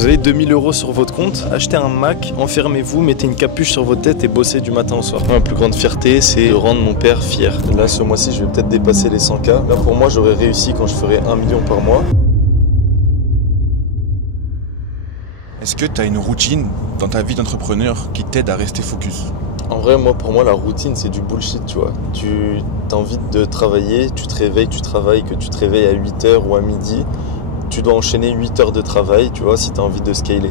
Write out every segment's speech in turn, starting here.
Vous avez 2000 € sur votre compte, achetez un Mac, enfermez-vous, mettez une capuche sur votre tête et bossez du matin au soir. Ma plus grande fierté, c'est de rendre mon père fier. Là, ce mois-ci, je vais peut-être dépasser les 100K. Là, pour moi, j'aurais réussi quand je ferais 1 million par mois. Est-ce que tu as une routine dans ta vie d'entrepreneur qui t'aide à rester focus? En vrai, pour moi, la routine, c'est du bullshit, tu vois. Tu as envie de travailler, tu te réveilles, tu travailles, que tu te réveilles à 8h ou à midi. Tu dois enchaîner 8 heures de travail, tu vois, si tu as envie de scaler.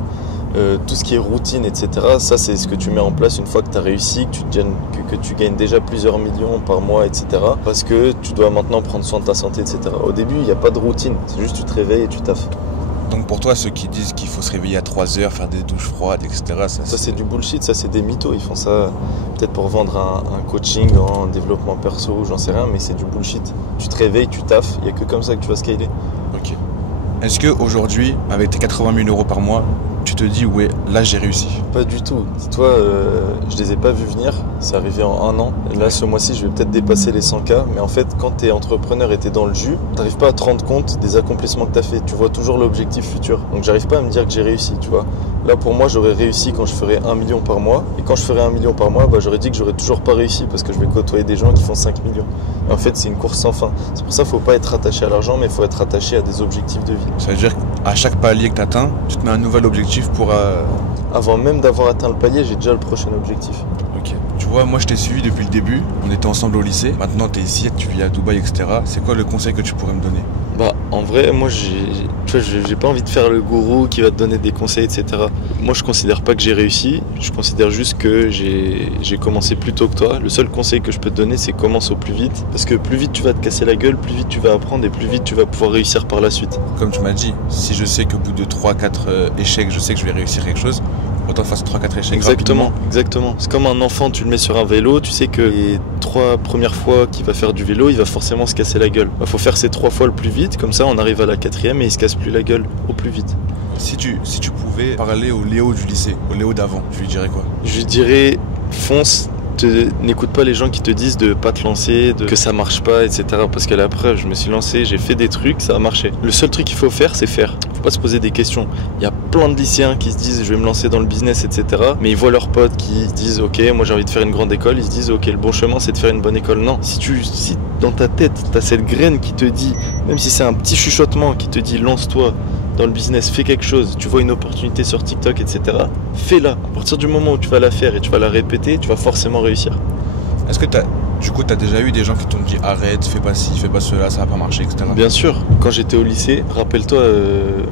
Tout ce qui est routine, etc., ça, c'est ce que tu mets en place une fois que tu as réussi, que tu gagnes déjà plusieurs millions par mois, etc. Parce que tu dois maintenant prendre soin de ta santé, etc. Au début, il n'y a pas de routine. C'est juste tu te réveilles et tu taffes. Donc pour toi, ceux qui disent qu'il faut se réveiller à 3 heures, faire des douches froides, etc. Ça c'est du bullshit, ça c'est des mythos. Ils font ça peut-être pour vendre un coaching en développement perso, j'en sais rien, mais c'est du bullshit. Tu te réveilles, tu taffes, il n'y a que comme ça que tu vas scaler. Ok. Est-ce qu'aujourd'hui, avec tes 80 000 € par mois, tu te dis ouais, là j'ai réussi? Pas du tout. Dis-toi, je les ai pas vus venir, c'est arrivé en 1 an. Là ce mois-ci je vais peut-être dépasser les 100K, mais en fait quand tu es entrepreneur et tu es dans le jus, t'arrives pas à te rendre compte des accomplissements que tu as fait. Tu vois toujours l'objectif futur. Donc j'arrive pas à me dire que j'ai réussi, tu vois. Là pour moi j'aurais réussi quand je ferais 1 million par mois. Et quand je ferais 1 million par mois, j'aurais dit que j'aurais toujours pas réussi parce que je vais côtoyer des gens qui font 5 millions. Et en fait c'est une course sans fin. C'est pour ça qu'il faut pas être attaché à l'argent, mais il faut être attaché à des objectifs de vie. Ça veut dire qu'à chaque palier que tu atteins, tu te mets un nouvel objectif pour... Avant même d'avoir atteint le palier, j'ai déjà le prochain objectif. Ok. Tu vois, moi je t'ai suivi depuis le début, on était ensemble au lycée, maintenant tu es ici, tu vis à Dubaï, etc. C'est quoi le conseil que tu pourrais me donner? En vrai, moi j'ai pas envie de faire le gourou qui va te donner des conseils, etc. Moi je considère pas que j'ai réussi, je considère juste que j'ai commencé plus tôt que toi. Le seul conseil que je peux te donner, c'est commence au plus vite. Parce que plus vite tu vas te casser la gueule, plus vite tu vas apprendre et plus vite tu vas pouvoir réussir par la suite. Comme tu m'as dit, si je sais qu'au bout de 3-4 échecs, je sais que je vais réussir quelque chose, autant faire 3-4 échecs. Exactement. C'est comme un enfant, tu le mets sur un vélo, tu sais que les 3 premières fois qu'il va faire du vélo, il va forcément se casser la gueule. Faut faire ces 3 fois le plus vite, comme ça on arrive à la 4e et il se casse plus la gueule au plus vite. Si tu pouvais parler au Léo du lycée, au Léo d'avant, tu lui dirais quoi? Je lui dirais fonce. N'écoute pas les gens qui te disent de pas te lancer, que ça marche pas, etc. Parce qu'à la preuve, je me suis lancé, j'ai fait des trucs, ça a marché. Le seul truc qu'il faut faire, c'est faire. Faut pas se poser des questions. Il y a plein de lycéens qui se disent je vais me lancer dans le business, etc. Mais ils voient leurs potes qui se disent ok, moi j'ai envie de faire une grande école. Ils se disent ok, le bon chemin c'est de faire une bonne école. Non, si dans ta tête t'as cette graine qui te dit, même si c'est un petit chuchotement qui te dit lance-toi dans le business, fais quelque chose, tu vois une opportunité sur TikTok, etc. Fais-la. À partir du moment où tu vas la faire et tu vas la répéter, tu vas forcément réussir. Est-ce que t'as déjà eu des gens qui t'ont dit arrête, fais pas ci, fais pas cela, ça va pas marcher, etc. Bien sûr. Quand j'étais au lycée, rappelle-toi,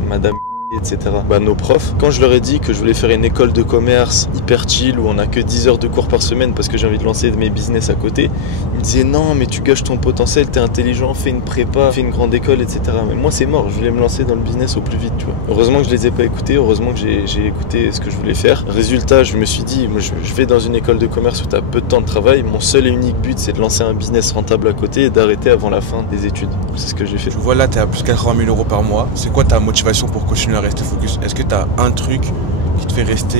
madame, etc. Nos profs, quand je leur ai dit que je voulais faire une école de commerce hyper chill où on a que 10 heures de cours par semaine parce que j'ai envie de lancer mes business à côté, ils me disaient non mais tu gâches ton potentiel, t'es intelligent, fais une prépa, fais une grande école, etc. Mais moi c'est mort, je voulais me lancer dans le business au plus vite, tu vois. Heureusement que je les ai pas écoutés, heureusement que j'ai écouté ce que je voulais faire. Résultat, je me suis dit, moi je vais dans une école de commerce où t'as peu de temps de travail, mon seul et unique but c'est de lancer un business rentable à côté et d'arrêter avant la fin des études. C'est ce que j'ai fait. Tu vois là t'es à plus de 80 000 € par mois, c'est quoi ta motivation pour continuer à rester focus? Est-ce que tu as un truc qui te fait rester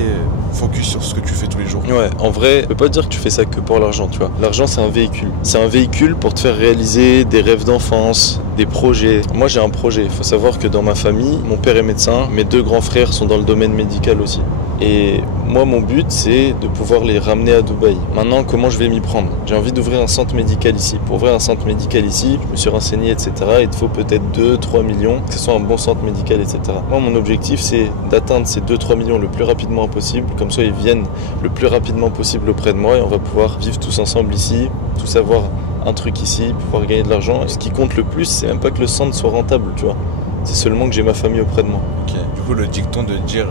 focus sur ce que tu fais tous les jours? Ouais, en vrai, je peux pas dire que tu fais ça que pour l'argent, tu vois. L'argent, c'est un véhicule. C'est un véhicule pour te faire réaliser des rêves d'enfance, des projets. Moi, j'ai un projet. Il faut savoir que dans ma famille, mon père est médecin, mes 2 grands frères sont dans le domaine médical aussi. Et moi, mon but, c'est de pouvoir les ramener à Dubaï. Maintenant, comment je vais m'y prendre? J'ai envie d'ouvrir un centre médical ici. Pour ouvrir un centre médical ici, je me suis renseigné, etc. Il te faut peut-être 2-3 millions, que ce soit un bon centre médical, etc. Moi, mon objectif, c'est d'atteindre ces 2-3 millions le plus rapidement possible. Comme ça, ils viennent le plus rapidement possible auprès de moi et on va pouvoir vivre tous ensemble ici, tous avoir un truc ici, pouvoir gagner de l'argent. Et ce qui compte le plus, c'est même pas que le centre soit rentable, tu vois. C'est seulement que j'ai ma famille auprès de moi. Ok. Du coup, le dicton de dire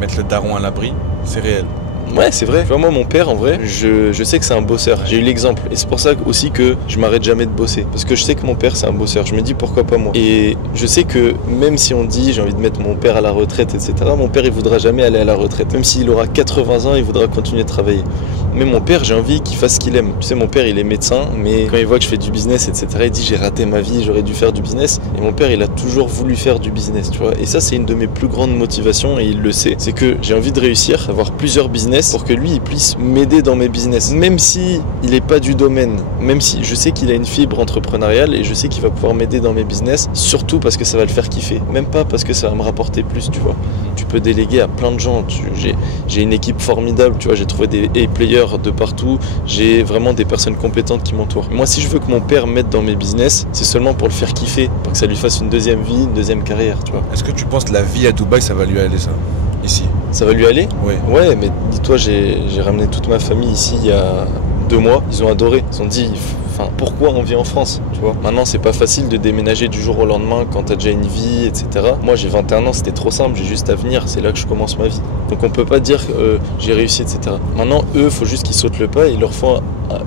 mettre le daron à l'abri, c'est réel. Ouais, c'est vrai. Tu vois, moi, mon père, en vrai, je sais que c'est un bosseur. J'ai eu l'exemple. Et c'est pour ça aussi que je m'arrête jamais de bosser. Parce que je sais que mon père, c'est un bosseur. Je me dis pourquoi pas moi. Et je sais que même si on dit j'ai envie de mettre mon père à la retraite, etc., mon père, il voudra jamais aller à la retraite. Même s'il aura 80 ans, il voudra continuer de travailler. Mais mon père, j'ai envie qu'il fasse ce qu'il aime. Tu sais, mon père, il est médecin, mais quand il voit que je fais du business, etc., il dit j'ai raté ma vie, j'aurais dû faire du business. Et mon père, il a toujours voulu faire du business, tu vois. Et ça, c'est une de mes plus grandes motivations et il le sait. C'est que j'ai envie de réussir, avoir plusieurs business business pour que lui il puisse m'aider dans mes business. Même si il est pas du domaine, même si je sais qu'il a une fibre entrepreneuriale et je sais qu'il va pouvoir m'aider dans mes business, surtout parce que ça va le faire kiffer. Même pas parce que ça va me rapporter plus, tu vois. Tu peux déléguer à plein de gens. J'ai une équipe formidable, tu vois. J'ai trouvé des A-players de partout. J'ai vraiment des personnes compétentes qui m'entourent. Moi, si je veux que mon père m'aide dans mes business, c'est seulement pour le faire kiffer, pour que ça lui fasse une deuxième vie, une deuxième carrière, tu vois. Est-ce que tu penses que la vie à Dubaï, ça va lui aller, ça, ici? Ça va lui aller? Oui. Ouais, mais dis-toi, j'ai ramené toute ma famille ici il y a 2 mois. Ils ont adoré. Ils ont dit, pourquoi on vit en France, tu vois. Maintenant, c'est pas facile de déménager du jour au lendemain quand t'as déjà une vie, etc. Moi, j'ai 21 ans, c'était trop simple. J'ai juste à venir. C'est là que je commence ma vie. Donc, on peut pas dire j'ai réussi, etc. Maintenant, eux, faut juste qu'ils sautent le pas et il leur faut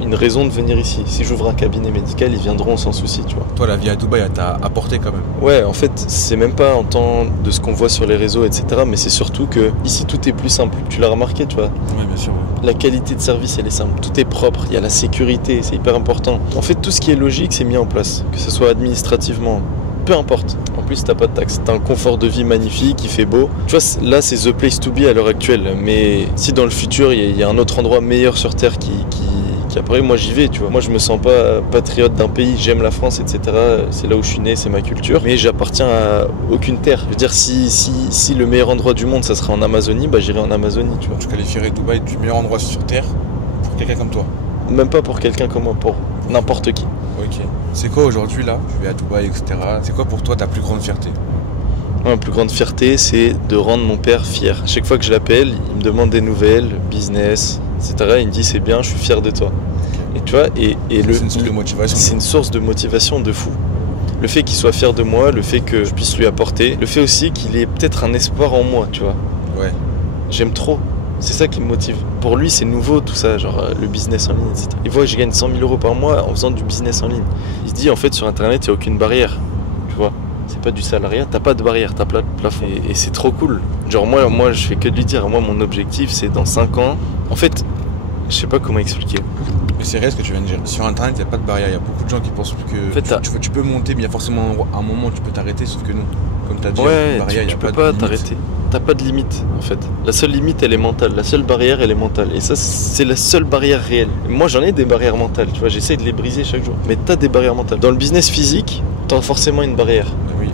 une raison de venir ici. Si j'ouvre un cabinet médical, ils viendront sans souci, tu vois. Toi, la vie à Dubaï, elle t'a apporté quand même. Ouais, en fait, c'est même pas en temps de ce qu'on voit sur les réseaux, etc. Mais c'est surtout que ici, tout est plus simple. Tu l'as remarqué, tu vois. Oui, bien sûr. Ouais. La qualité de service, elle est simple. Tout est propre. Il y a la sécurité, c'est hyper important. En fait, tout ce qui est logique, c'est mis en place. Que ce soit administrativement, peu importe. En plus, t'as pas de taxes. T'as un confort de vie magnifique, il fait beau. Tu vois, là, c'est the place to be à l'heure actuelle. Mais si dans le futur, il y a un autre endroit meilleur sur Terre qui apparaît, moi j'y vais, tu vois. Moi, je me sens pas patriote d'un pays. J'aime la France, etc. C'est là où je suis né, c'est ma culture. Mais j'appartiens à aucune terre. Je veux dire, si le meilleur endroit du monde, ça serait en Amazonie, bah j'irai en Amazonie, tu vois. Tu qualifierais Dubaï du meilleur endroit sur Terre pour quelqu'un comme toi? Même pas pour quelqu'un comme moi, pour n'importe qui. Ok. C'est quoi aujourd'hui là? Tu es à Dubaï, etc. C'est quoi pour toi ta plus grande fierté? Ma plus grande fierté, c'est de rendre mon père fier. À chaque fois que je l'appelle, il me demande des nouvelles, business, etc. Il me dit c'est bien, je suis fier de toi. Et tu vois, c'est une source de motivation. C'est une source de motivation de fou. Le fait qu'il soit fier de moi, le fait que je puisse lui apporter, le fait aussi qu'il ait peut-être un espoir en moi, tu vois. Ouais. J'aime trop. C'est ça qui me motive. Pour lui, c'est nouveau tout ça, genre le business en ligne, etc. Il voit que je gagne 100 000 euros par mois en faisant du business en ligne. Il se dit, en fait, sur Internet, il n'y a aucune barrière. Tu vois, c'est pas du salariat, t'as pas de barrière, t'as pas de plafond. Et c'est trop cool. Genre, moi, je fais que de lui dire. Moi, mon objectif, c'est dans 5 ans. En fait, je sais pas comment expliquer. Mais c'est réel ce que tu viens de dire. Sur Internet, il n'y a pas de barrière. Il y a beaucoup de gens qui pensent que en fait, tu peux monter, mais il y a forcément un moment où tu peux t'arrêter, sauf que non. Comme tu as dit, ouais, barrière, tu peux pas t'arrêter. T'as pas de limite en fait. La seule limite elle est mentale, la seule barrière elle est mentale. Et ça c'est la seule barrière réelle. Moi j'en ai des barrières mentales, tu vois, j'essaie de les briser chaque jour. Mais t'as des barrières mentales. Dans le business physique, t'as forcément une barrière. Oui,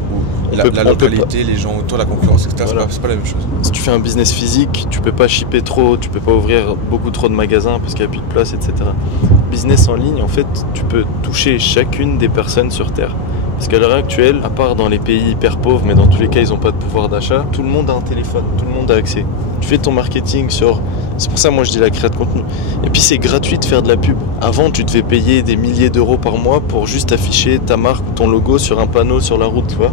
la localité, les gens autour, la concurrence, etc. Voilà. C'est pas la même chose. Si tu fais un business physique, tu peux pas shipper trop, tu peux pas ouvrir beaucoup trop de magasins parce qu'il n'y a plus de place, etc. Business en ligne, en fait, tu peux toucher chacune des personnes sur Terre. Parce qu'à l'heure actuelle, à part dans les pays hyper pauvres, mais dans tous les cas, ils n'ont pas de pouvoir d'achat, tout le monde a un téléphone, tout le monde a accès. Tu fais ton marketing sur... C'est pour ça, moi, je dis la création de contenu. Et puis, c'est gratuit de faire de la pub. Avant, tu devais payer des milliers d'euros par mois pour juste afficher ta marque, ton logo sur un panneau sur la route, tu vois.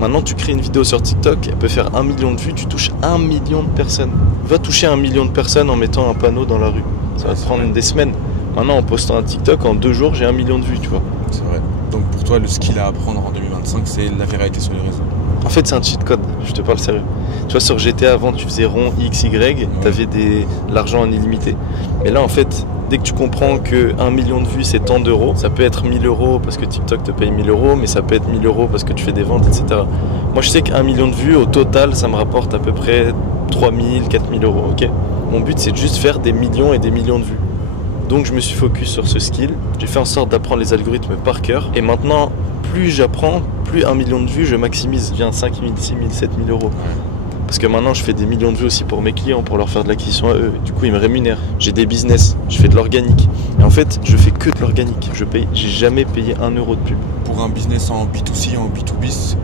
Maintenant, tu crées une vidéo sur TikTok, elle peut faire 1 million de vues, tu touches 1 million de personnes. Va toucher 1 million de personnes en mettant un panneau dans la rue. Ça va te prendre des semaines. Maintenant, en postant un TikTok, en 2 jours, j'ai 1 million de vues, tu vois. C'est vrai. Donc pour toi, le skill à apprendre en 2025, c'est la viralité sur les réseaux. En fait, c'est un cheat code, je te parle sérieux. Tu vois, sur GTA, avant, tu faisais rond X, Y, t'avais l'argent en illimité. Mais là, en fait, dès que tu comprends que 1 million de vues, c'est tant d'euros, ça peut être 1000 euros parce que TikTok te paye 1000 euros, mais ça peut être 1000 euros parce que tu fais des ventes, etc. Moi, je sais qu'1 million de vues, au total, ça me rapporte à peu près 3000, 4000 euros, ok ? Mon but, c'est de juste faire des millions et des millions de vues. Donc je me suis focus sur ce skill, j'ai fait en sorte d'apprendre les algorithmes par cœur et maintenant plus j'apprends, plus 1 million de vues je maximise, je viens 5000, 6000, 7000 euros. Parce que maintenant je fais des millions de vues aussi pour mes clients, pour leur faire de l'acquisition à eux, du coup ils me rémunèrent. J'ai des business, je fais de l'organique et en fait je fais que de l'organique, j'ai jamais payé 1 euro de pub. Pour un business en B2C, en B2B,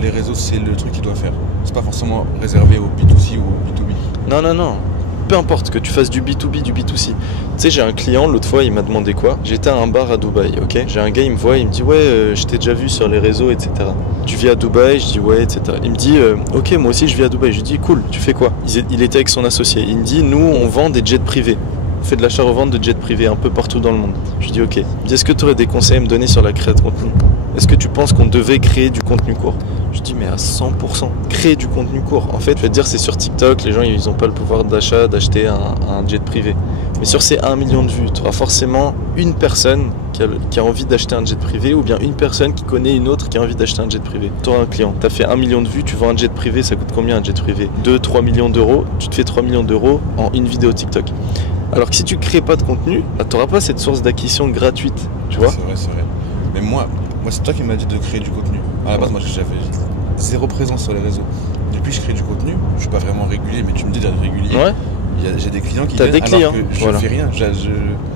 les réseaux c'est le truc qu'il doit faire, c'est pas forcément réservé au B2C ou au B2B. Non. Peu importe que tu fasses du B2B, du B2C. Tu sais, j'ai un client, l'autre fois, il m'a demandé quoi. J'étais à un bar à Dubaï, ok. J'ai un gars, il me voit, il me dit ouais, je t'ai déjà vu sur les réseaux, etc. Tu vis à Dubaï? Je dis ouais, etc. Il me dit ok, moi aussi je vis à Dubaï. Je lui dis cool, tu fais quoi? Il était avec son associé. Il me dit nous, on vend des jets privés. On fait de l'achat-revente de jets privés un peu partout dans le monde. Je lui dis ok. Il me dit est-ce que tu aurais des conseils à me donner sur la création de contenu? Est-ce que tu penses qu'on devait créer du contenu court? Je Je dis mais à 100%. Créer du contenu court. En fait, je vais te dire, c'est sur TikTok, les gens ils ont pas le pouvoir d'achat d'acheter un jet privé. Mais sur ces 1 million de vues, tu auras forcément une personne qui a envie d'acheter un jet privé ou bien une personne qui connaît une autre qui a envie d'acheter un jet privé. Tu auras un client, tu as fait 1 million de vues, tu vends un jet privé, ça coûte combien un jet privé? 2-3 millions d'euros, tu te fais 3 millions d'euros en une vidéo TikTok. Alors que si tu crées pas de contenu, bah, tu n'auras pas cette source d'acquisition gratuite, tu vois. C'est vrai, c'est vrai. Mais moi c'est toi qui m'as dit de créer du contenu. À la base, moi j'avais zéro présence sur les réseaux. Depuis je crée du contenu, je suis pas vraiment régulier, mais tu me dis d'être régulier. Ouais. J'ai des clients qui T'as viennent des clients, alors que je voilà. fais rien,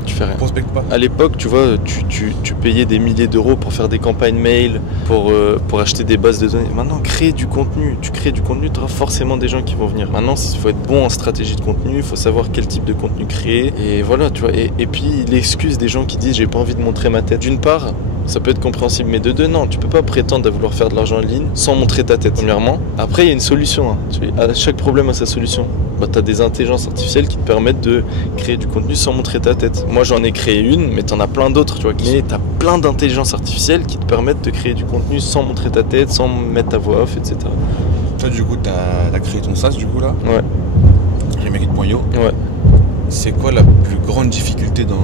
Tu fais rien. prospecte pas. À l'époque, tu vois, tu payais des milliers d'euros pour faire des campagnes mail, pour acheter des bases de données. Maintenant, crée du contenu. Tu crées du contenu, tu auras forcément des gens qui vont venir. Maintenant, il faut être bon en stratégie de contenu, il faut savoir quel type de contenu créer. Et voilà, tu vois. Et puis, l'excuse des gens qui disent j'ai pas envie de montrer ma tête. D'une part, ça peut être compréhensible, mais de deux, non, tu peux pas prétendre à vouloir faire de l'argent en ligne sans montrer ta tête, premièrement. Après, il y a une solution. À chaque problème a sa solution. Bah, tu as des intelligences artificielles qui te permettent de créer du contenu sans montrer ta tête. Moi, j'en ai créé une, mais tu en as plein d'autres, tu vois. Mais tu as plein d'intelligences artificielles qui te permettent de créer du contenu sans montrer ta tête, sans mettre ta voix off, etc. Toi, du coup, t'as créé ton SaaS, du coup, là. Ouais. Remake.io. Ouais. C'est quoi la plus grande difficulté dans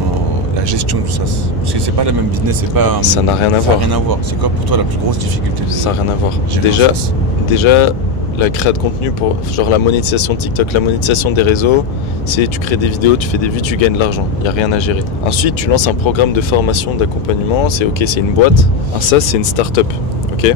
la gestion du SaaS? Parce que c'est pas la même business, c'est pas. Ça n'a rien à Ça voir. n'a rien à voir. C'est quoi pour toi la plus grosse difficulté? Ça n'a rien à voir. Gérer un SaaS. Déjà, la création de contenu pour genre la monétisation TikTok, la monétisation des réseaux, c'est tu crées des vidéos, tu fais des vues, tu gagnes de l'argent. Il n'y a rien à gérer. Ensuite, tu lances un programme de formation, d'accompagnement. C'est ok, c'est une boîte. Un SaaS, c'est une start-up. Ok.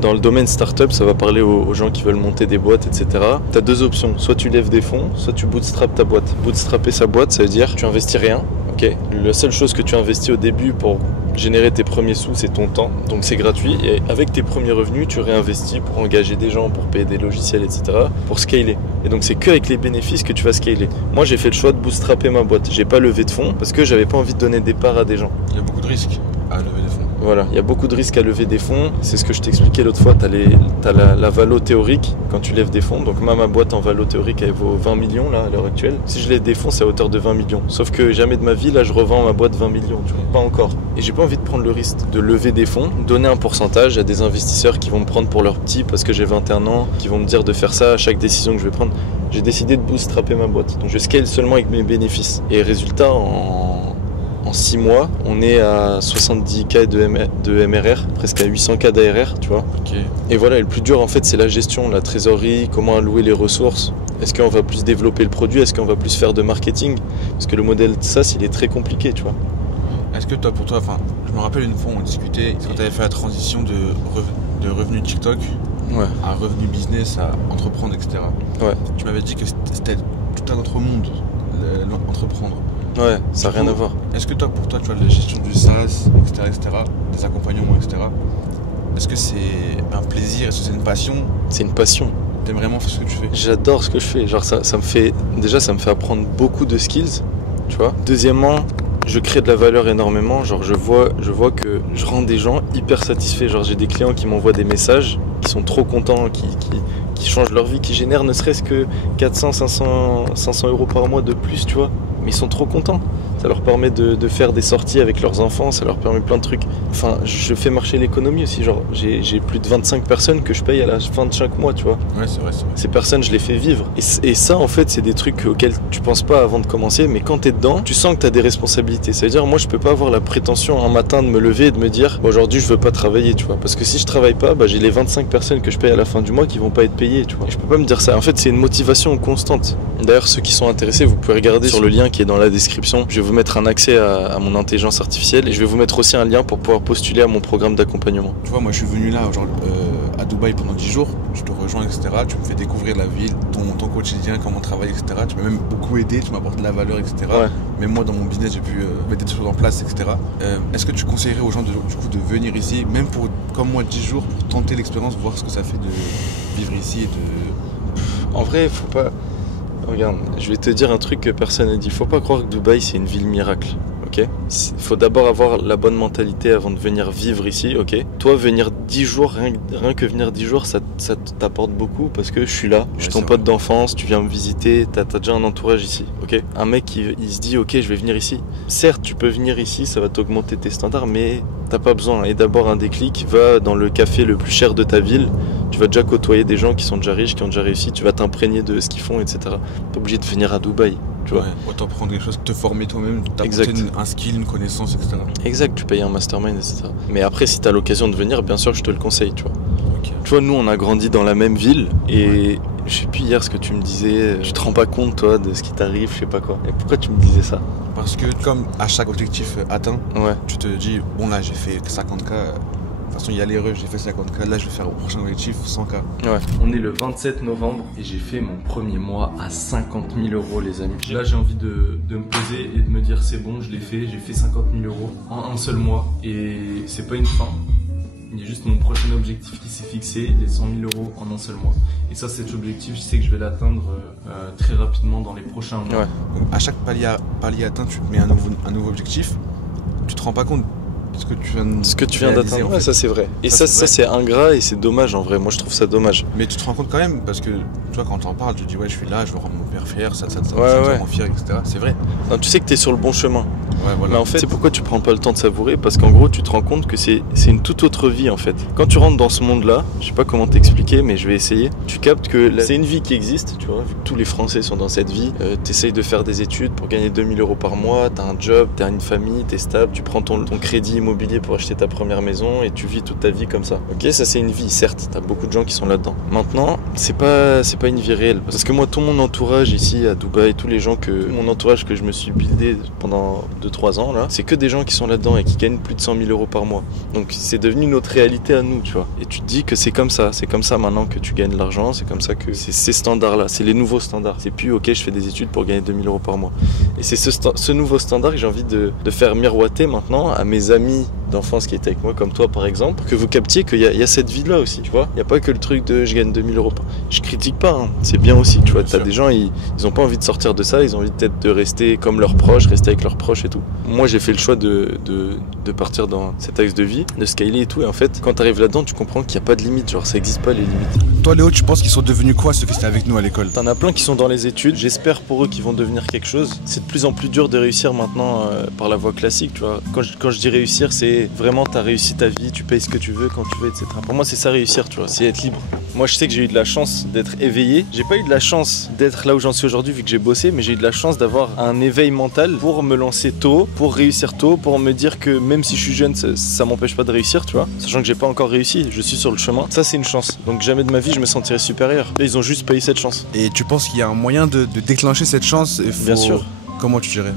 Dans le domaine start-up, ça va parler aux gens qui veulent monter des boîtes, etc. Tu as deux options. Soit tu lèves des fonds, soit tu bootstrap ta boîte. Bootstrapper sa boîte, ça veut dire tu investis rien. Ok. La seule chose que tu investis au début pour générer tes premiers sous, c'est ton temps, donc c'est gratuit. Et avec tes premiers revenus, tu réinvestis pour engager des gens, pour payer des logiciels, etc. pour scaler. Et donc c'est qu'avec les bénéfices que tu vas scaler. Moi, j'ai fait le choix de bootstrapper ma boîte. J'ai pas levé de fonds parce que j'avais pas envie de donner des parts à des gens. Il y a beaucoup de risques à lever des fonds. Voilà, il y a beaucoup de risques à lever des fonds. C'est ce que je t'expliquais l'autre fois. T'as la valo théorique quand tu lèves des fonds. Donc moi, ma boîte en valo théorique, elle vaut 20 millions là à l'heure actuelle. Si je lève des fonds, c'est à hauteur de 20 millions. Sauf que jamais de ma vie, là, je revends ma boîte 20 millions. Tu vois, pas encore. Et j'ai pas envie de prendre le risque de lever des fonds, donner un pourcentage à des investisseurs qui vont me prendre pour leur petit parce que j'ai 21 ans, qui vont me dire de faire ça à chaque décision que je vais prendre. J'ai décidé de bootstrapper ma boîte. Donc je scale seulement avec mes bénéfices. Et résultat, en 6 mois, on est à 70K de MRR, presque à 800K d'ARR, tu vois. Ok. Et voilà, et le plus dur en fait, c'est la gestion, la trésorerie, comment allouer les ressources. Est-ce qu'on va plus développer le produit? Est-ce qu'on va plus faire de marketing? Parce que le modèle SaaS, il est très compliqué, tu vois. Est-ce que toi, pour toi, enfin, je me rappelle une fois, on discutait, quand tu avais fait la transition de revenu TikTok Ouais. à revenu business, à entreprendre, etc. Ouais. Tu m'avais dit que c'était tout un autre monde, entreprendre. Ouais, ça n'a Du rien coup, à voir. Est-ce que toi, pour toi, tu vois, la gestion du SaaS, etc., des accompagnements, etc., est-ce que c'est un plaisir? Est-ce que c'est une passion? C'est une passion. T'aimes vraiment faire ce que tu fais? J'adore ce que je fais. Genre ça me fait apprendre beaucoup de skills, tu vois. Deuxièmement, je crée de la valeur énormément. Genre je vois que je rends des gens hyper satisfaits. Genre j'ai des clients qui m'envoient des messages, qui sont trop contents, qui changent leur vie, qui génèrent ne serait-ce que 400, 500 euros par mois de plus, tu vois. Mais ils sont trop contents. Ça leur permet de faire des sorties avec leurs enfants, ça leur permet plein de trucs. Enfin, je fais marcher l'économie aussi. Genre, j'ai plus de 25 personnes que je paye à la fin de chaque mois, tu vois. Ouais, c'est vrai. Ces personnes, je les fais vivre. Et ça, en fait, c'est des trucs auxquels tu penses pas avant de commencer, mais quand t'es dedans, tu sens que t'as des responsabilités. Ça veut dire, moi, je peux pas avoir la prétention un matin de me lever et de me dire, aujourd'hui, je veux pas travailler, tu vois. Parce que si je travaille pas, bah, j'ai les 25 personnes que je paye à la fin du mois qui vont pas être payées, tu vois. Et je peux pas me dire ça. En fait, c'est une motivation constante. D'ailleurs, ceux qui sont intéressés, vous pouvez regarder sur le lien qui est dans la description. Je vais vous mettre un accès à mon intelligence artificielle et je vais vous mettre aussi un lien pour pouvoir postuler à mon programme d'accompagnement. Tu vois, moi, je suis venu là, genre, à Dubaï pendant 10 jours. Je te rejoins, etc. Tu me fais découvrir la ville, ton quotidien, comment travailler, etc. Tu m'as même beaucoup aidé, tu m'apportes de la valeur, etc. Ouais. Même moi, dans mon business, j'ai pu mettre des choses en place, etc. Est-ce que tu conseillerais aux gens du coup, de venir ici, même pour, comme moi, 10 jours, pour tenter l'expérience, voir ce que ça fait de vivre ici et de... En vrai, faut pas... Regarde, je vais te dire un truc que personne n'a dit. Faut pas croire que Dubaï, c'est une ville miracle. ok? Il faut d'abord avoir la bonne mentalité avant de venir vivre ici, ok? Toi, venir 10 jours, rien que venir 10 jours, ça t'apporte beaucoup parce que je suis là, je suis ton pote d'enfance, tu viens me visiter, t'as déjà un entourage ici, ok? Un mec, il se dit, ok, je vais venir ici. Certes, tu peux venir ici, ça va t'augmenter tes standards, mais t'as pas besoin. Et d'abord, un déclic, va dans le café le plus cher de ta ville, tu vas déjà côtoyer des gens qui sont déjà riches, qui ont déjà réussi, tu vas t'imprégner de ce qu'ils font, etc. Pas obligé de venir à Dubaï. Tu vois. Autant prendre quelque chose, te former toi-même, t'apporter un skill, une connaissance, etc. Exact, tu payes un mastermind, etc. Mais après, si t'as l'occasion de venir, bien sûr, je te le conseille, tu vois. Okay. Tu vois, nous, on a grandi dans la même ville et je sais plus hier ce que tu me disais, tu te rends pas compte, toi, de ce qui t'arrive, je sais pas quoi. Et pourquoi tu me disais ça? Parce que comme à chaque objectif atteint, tu te dis, bon là, j'ai fait 50K. De toute façon, il y a l'erreur, j'ai fait 50K, là je vais faire au prochain objectif 100K. Ouais. On est le 27 novembre et j'ai fait mon premier mois à 50 000 euros, les amis. Là, j'ai envie de me poser et de me dire, c'est bon, je l'ai fait, j'ai fait 50 000 euros en un seul mois. Et c'est pas une fin, il y a juste mon prochain objectif qui s'est fixé, les 100 000 euros en un seul mois. Et ça, cet objectif, je sais que je vais l'atteindre très rapidement dans les prochains mois. Ouais. Donc, à chaque palier atteint, tu te mets un nouveau objectif. Tu te rends pas compte ce que tu viens d'atteindre. Ouais, ça c'est vrai. Et ça c'est ingrat et c'est dommage en vrai. Moi je trouve ça dommage. Mais tu te rends compte quand même parce que tu vois quand t'en parles, tu dis ouais je suis là, je veux rendre mon père fier, ça me rend fier, etc. C'est vrai. Non, tu sais que t'es sur le bon chemin. Ouais, voilà. Mais en fait, c'est pourquoi tu prends pas le temps de savourer, parce qu'en gros tu te rends compte que c'est une toute autre vie en fait. Quand tu rentres dans ce monde-là, je sais pas comment t'expliquer, mais je vais essayer. Tu captes que c'est une vie qui existe, tu vois. Vu que tous les Français sont dans cette vie, t'essayes de faire des études pour gagner 2000 euros par mois, t'as un job, t'as une famille, t'es stable, tu prends ton crédit immobilier pour acheter ta première maison et tu vis toute ta vie comme ça. Ok, ça c'est une vie, certes, t'as beaucoup de gens qui sont là-dedans. Maintenant, c'est pas une vie réelle. Parce que moi, tout mon entourage ici à Dubaï, tous les gens mon entourage que je me suis buildé pendant 2-3 ans là, c'est que des gens qui sont là-dedans et qui gagnent plus de 100 000 euros par mois. Donc c'est devenu notre réalité à nous, tu vois. Et tu te dis que c'est comme ça maintenant que tu gagnes de l'argent, c'est comme ça que c'est ces standards-là, c'est les nouveaux standards. C'est plus ok, je fais des études pour gagner 2000 euros par mois. Et c'est ce nouveau standard que j'ai envie de faire miroiter maintenant à mes amis d'enfance qui étaient avec moi, comme toi par exemple, que vous captiez qu'il y a cette vie-là aussi, tu vois. Il n'y a pas que le truc de je gagne 2000 euros. Je critique pas, hein. C'est bien aussi, tu vois. T'as des gens, ils ont pas envie de sortir de ça, ils ont envie peut-être de rester comme leurs proches, rester avec leurs proches et tout. Moi, j'ai fait le choix de partir dans cet axe de vie, de scaler et tout. Et en fait, quand t'arrives là-dedans, tu comprends qu'il n'y a pas de limite, genre ça existe pas les limites. Toi, Léo, tu penses qu'ils sont devenus quoi ceux qui étaient avec nous à l'école? T'en as plein qui sont dans les études. J'espère pour eux qu'ils vont devenir quelque chose. C'est de plus en plus dur de réussir maintenant par la voie classique, tu vois. Quand je dis réussir, c'est vraiment t'as réussi ta vie, tu payes ce que tu veux quand tu veux, etc. Pour moi, c'est ça réussir, tu vois, c'est être libre. Moi, je sais que j'ai eu de la chance d'être éveillé. J'ai pas eu de la chance d'être là où j'en suis aujourd'hui vu que j'ai bossé, mais j'ai eu de la chance d'avoir un éveil mental pour me lancer tôt, pour réussir tôt, pour me dire que même si je suis jeune, ça m'empêche pas de réussir, tu vois. Sachant que j'ai pas encore réussi, je suis sur le chemin. Ça, c'est une chance. Donc jamais de ma vie, je me sentirais supérieur. Là, ils ont juste pas eu cette chance. Et tu penses qu'il y a un moyen de déclencher cette chance? Bien sûr. Comment tu dirais?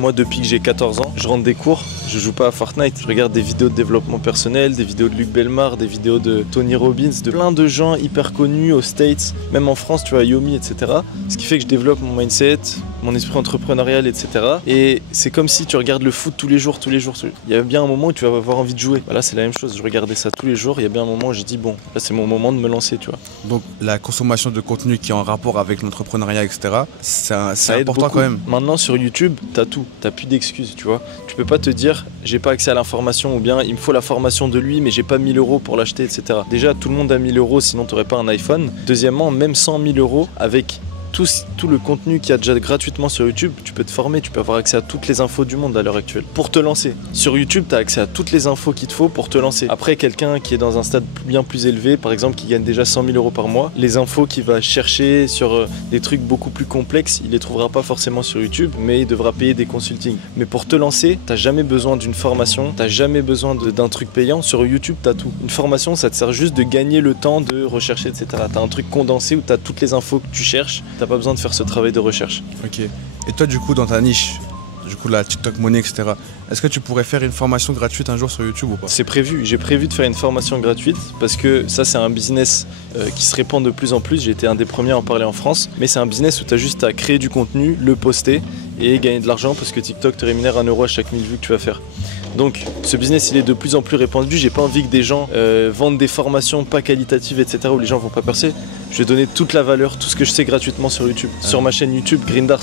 Moi, depuis que j'ai 14 ans, je rentre des cours, je joue pas à Fortnite. Je regarde des vidéos de développement personnel, des vidéos de Luc Bellemare, des vidéos de Tony Robbins, de plein de gens hyper connus aux States, même en France, tu vois, Yomi, etc. Ce qui fait que je développe mon mindset, mon esprit entrepreneurial, etc. Et c'est comme si tu regardes le foot tous les jours. Il y a bien un moment où tu vas avoir envie de jouer. Voilà, c'est la même chose. Je regardais ça tous les jours. Il y a bien un moment où j'ai dit, bon, là, c'est mon moment de me lancer, tu vois. Donc, la consommation de contenu qui est en rapport avec l'entrepreneuriat, etc., c'est important beaucoup. Quand même. Maintenant, sur YouTube, t'as tout. T'as plus d'excuses, tu vois. Tu peux pas te dire j'ai pas accès à l'information ou bien il me faut la formation de lui mais j'ai pas 1000 euros pour l'acheter, etc. Déjà, tout le monde a 1000 euros sinon t'aurais pas un iPhone. Deuxièmement, même 100 000 euros avec tout le contenu qu'il y a déjà gratuitement sur YouTube, tu peux te former, tu peux avoir accès à toutes les infos du monde à l'heure actuelle. Pour te lancer, sur YouTube, tu as accès à toutes les infos qu'il te faut pour te lancer. Après, quelqu'un qui est dans un stade bien plus élevé, par exemple, qui gagne déjà 100 000 euros par mois, les infos qu'il va chercher sur des trucs beaucoup plus complexes, il les trouvera pas forcément sur YouTube, mais il devra payer des consultings. Mais pour te lancer, t'as jamais besoin d'une formation, t'as jamais besoin d'un truc payant. Sur YouTube, t'as tout. Une formation, ça te sert juste de gagner le temps de rechercher, etc. T'as un truc condensé où t'as toutes les infos que tu cherches. T'as pas besoin de faire ce travail de recherche. Ok. Et toi, du coup, dans ta niche, du coup, la TikTok Money, etc., est-ce que tu pourrais faire une formation gratuite un jour sur YouTube ou pas? C'est prévu. J'ai prévu de faire une formation gratuite parce que ça, c'est un business qui se répand de plus en plus. J'ai été un des premiers à en parler en France. Mais c'est un business où tu as juste à créer du contenu, le poster et gagner de l'argent parce que TikTok te rémunère 1 euro à chaque 1000 vues que tu vas faire. Donc ce business il est de plus en plus répandu, j'ai pas envie que des gens vendent des formations pas qualitatives, etc. où les gens vont pas percer. Je vais donner toute la valeur, tout ce que je sais gratuitement sur YouTube, sur ma chaîne YouTube Grindars.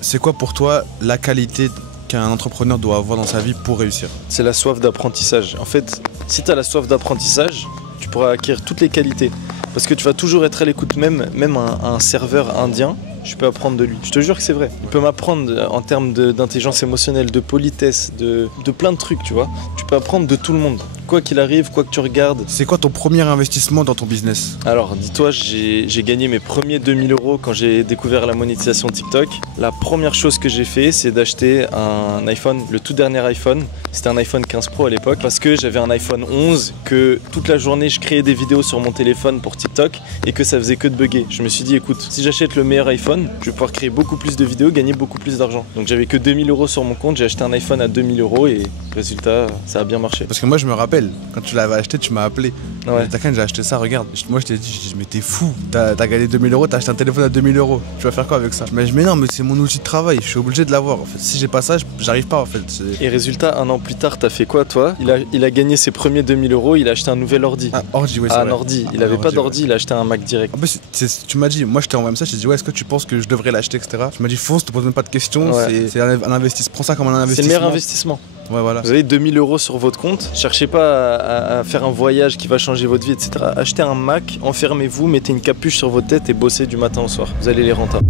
C'est quoi pour toi la qualité qu'un entrepreneur doit avoir dans sa vie pour réussir? C'est la soif d'apprentissage. En fait, si tu as la soif d'apprentissage, tu pourras acquérir toutes les qualités. Parce que tu vas toujours être à l'écoute, même un serveur indien, je peux apprendre de lui. Je te jure que c'est vrai. Il peut m'apprendre en termes d'intelligence émotionnelle, de politesse, de plein de trucs, tu vois. Tu peux apprendre de tout le monde. Quoi qu'il arrive, quoi que tu regardes. C'est quoi ton premier investissement dans ton business? Alors, dis-toi, j'ai gagné mes premiers 2000 € quand j'ai découvert la monétisation TikTok. La première chose que j'ai fait, c'est d'acheter un iPhone, le tout dernier iPhone. C'était un iPhone 15 Pro à l'époque, parce que j'avais un iPhone 11, que toute la journée, je créais des vidéos sur mon téléphone pour TikTok et que ça faisait que de bugger. Je me suis dit, écoute, si j'achète le meilleur iPhone, je vais pouvoir créer beaucoup plus de vidéos, gagner beaucoup plus d'argent. Donc j'avais que 2000 € sur mon compte, j'ai acheté un iPhone à 2000 € et résultat, ça a bien marché. Parce que moi je me rappelle, quand tu l'avais acheté, tu m'as appelé. Ouais. T'as quand j'ai acheté ça, regarde. Moi je t'ai dit, mais t'es fou, t'as gagné 2000 €, t'as acheté un téléphone à 2000 €. Tu vas faire quoi avec ça? Mais non, mais c'est mon outil de travail, je suis obligé de l'avoir. En fait, si j'ai pas ça, j'arrive pas en fait. Et résultat, un an plus tard, t'as fait quoi toi? Il a gagné ses premiers 2000 €, il a acheté un nouvel ordi. Un ordi, ouais, c'est un vrai. ordi. Il avait pas d'ordi, ouais. Il a acheté un Mac direct. En plus, tu m'as dit, moi je t'ai envoyé ça, je t'ai dit, ouais, est-ce que tu penses que je devrais l'acheter, etc. Tu m'as dit, fonce, te pose même pas de questions, ouais. C'est un investissement. Prends ça comme un investissement. C'est le meilleur investissement. Ouais, voilà. Vous avez 2000 € sur votre compte, cherchez pas à faire un voyage qui va changer votre vie, etc. Achetez un Mac, enfermez-vous, mettez une capuche sur votre tête et bossez du matin au soir. Vous allez les rentrer.